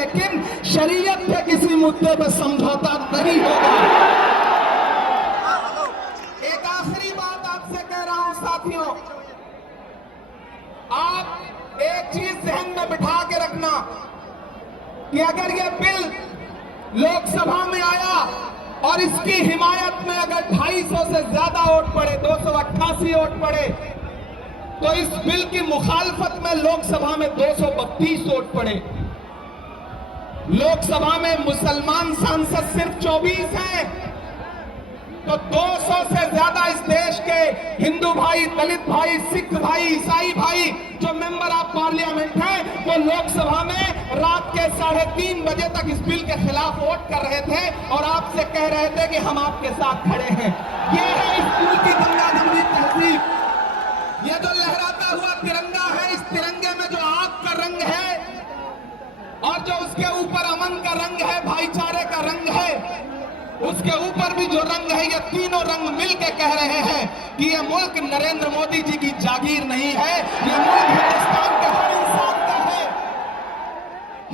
लेकिन शरीयत के किसी मुद्दे पर समझौता नहीं होगा। एक आखिरी बात आपसे कह रहा हूं साथियों, आप एक चीज जहन में बिठा के रखना कि अगर यह बिल लोकसभा में आया और इसकी हिमायत में अगर 250 से ज्यादा वोट पड़े, 288 वोट पड़े, तो इस बिल की मुखालफत में लोकसभा में 232 वोट पड़े। लोकसभा में मुसलमान सांसद सिर्फ 24 हैं, तो 200 से ज्यादा इस देश के हिंदू भाई, दलित भाई, सिख भाई, ईसाई भाई जो मेंबर ऑफ पार्लियामेंट हैं, वो लोकसभा में रात के 3:30 बजे तक इस बिल के खिलाफ वोट कर रहे थे और आपसे कह रहे थे कि हम आपके साथ खड़े हैं। ये है इस बिल की गंगा जमुनी तहजीब। ये जो लहराता हुआ तिरंगा है, इस तिरंगे में जो आग का रंग है और जो उसके ऊपर अमन का रंग है, भाईचारे का रंग है, उसके ऊपर भी जो रंग है, ये तीनों रंग मिलकर कह रहे हैं कि ये मुल्क नरेंद्र मोदी जी की जागीर नहीं है, ये मुल्क हिंदुस्तान के हर इंसान का है,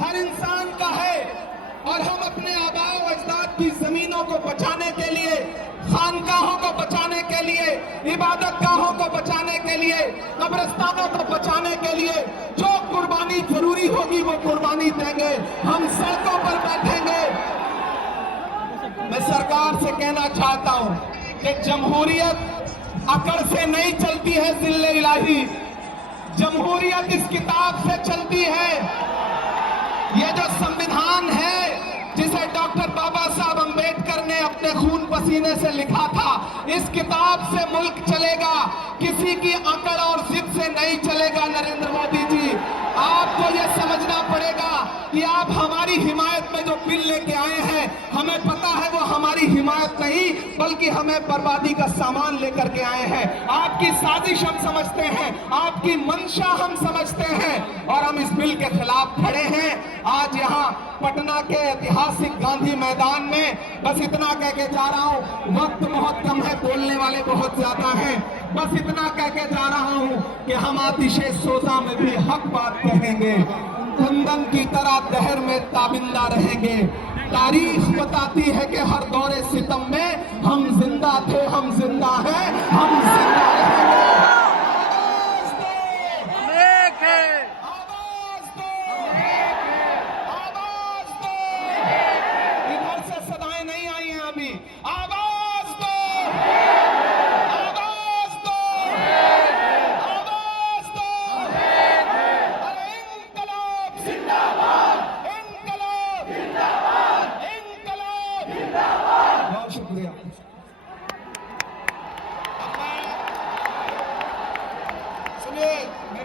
हर इंसान का है। और हम अपने आबाओ अजदाद की जमीनों को बचाने के लिए, खानकाहों को बचाने के लिए, इबादत गाहों को बचाने के लिए, कब्रिस्तानों को बचाने के लिए जो कुर्बानी जरूरी होगी वो कुर्बानी देंगे। हम सड़कों पर बैठेंगे। मैं सरकार से कहना चाहता हूं कि जमहूरियत अकड़ से नहीं चलती है जिल्ले इलाही, जमहूरियत इस किताब से चलती है। ये जो संविधान है जिसे डॉक्टर बाबा साहब अंबेडकर ने अपने खून पसीने से लिखा था, इस किताब से मुल्क चलेगा, किसी की अकड़ और जिद से नहीं चलेगा। नरेंद्र मोदी जी, आपको यह समझना पड़ेगा कि आप हमारी हिमायत में जो बिल लेके आए हैं, हमें पता है वो हमारी हिमायत नहीं बल्कि हमें बर्बादी का सामान लेकर के आए हैं। आपकी साजिश हम समझते हैं, आपकी मंशा हम समझते हैं और हम इस बिल के खिलाफ खड़े हैं। आज यहाँ पटना के ऐतिहासिक गांधी मैदान में बस इतना कह के जा रहा हूं, वक्त बहुत कम है, बोलने वाले बहुत ज्यादा हैं, बस इतना कह के जा रहा हूं कि हम आतिशे सोजा में भी हक बात कहेंगे, कुंदन की तरह दहर में ताबिंदा रहेंगे। तारीख बताती है कि हर दौरे सितम में हम जिंदा थे, हम जिंदा हैं, हम जिंदा रहेंगे। इधर से सदाएं नहीं आई हैं अभी। आवाज दो, आवाज दो, आवाज दो। अरे इंकलाब जिंदाबाद, इंकलाब जिंदाबाद, इंकलाब जिंदाबाद। बहुत शुक्रिया। सुनिए।